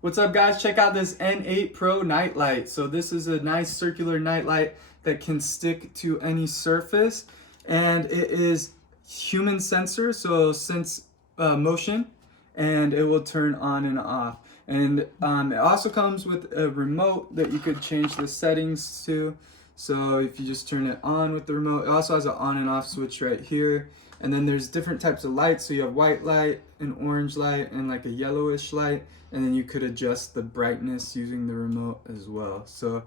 What's up, guys? Check out this N8 Pro nightlight. So this is a nice circular nightlight that can stick to any surface, and it is human sensor, so sense motion, and it will turn on and off. And it also comes with a remote that you could change the settings to. So if you just turn it on with the remote, it also has an on and off switch right here. And then there's different types of lights. So you have white light, an orange light, and like a yellowish light. And then you could adjust the brightness using the remote as well. So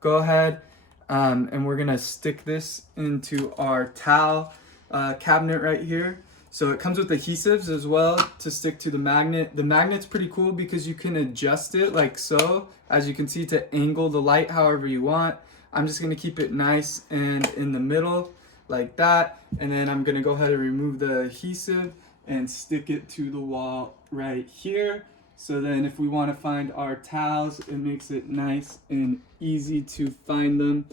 go ahead, and we're gonna stick this into our towel cabinet right here. So it comes with adhesives as well to stick to the magnet. The magnet's pretty cool because you can adjust it like so, as you can see, to angle the light however you want. I'm just gonna keep it nice and in the middle like that. And then I'm gonna go ahead and remove the adhesive and stick it to the wall right here. So then if we wanna find our towels, it makes it nice and easy to find them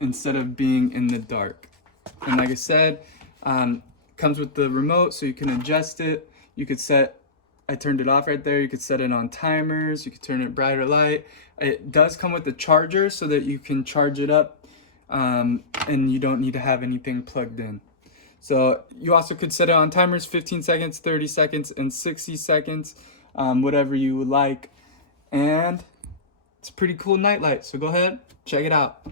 instead of being in the dark. And like I said, comes with the remote so you can adjust it. You could set, I turned it off right there. You could set it on timers. You could turn it bright or light. It does come with the charger so that you can charge it up, and you don't need to have anything plugged in. So you also could set it on timers, 15 seconds, 30 seconds, and 60 seconds, whatever you would like. And it's a pretty cool nightlight. So go ahead, check it out.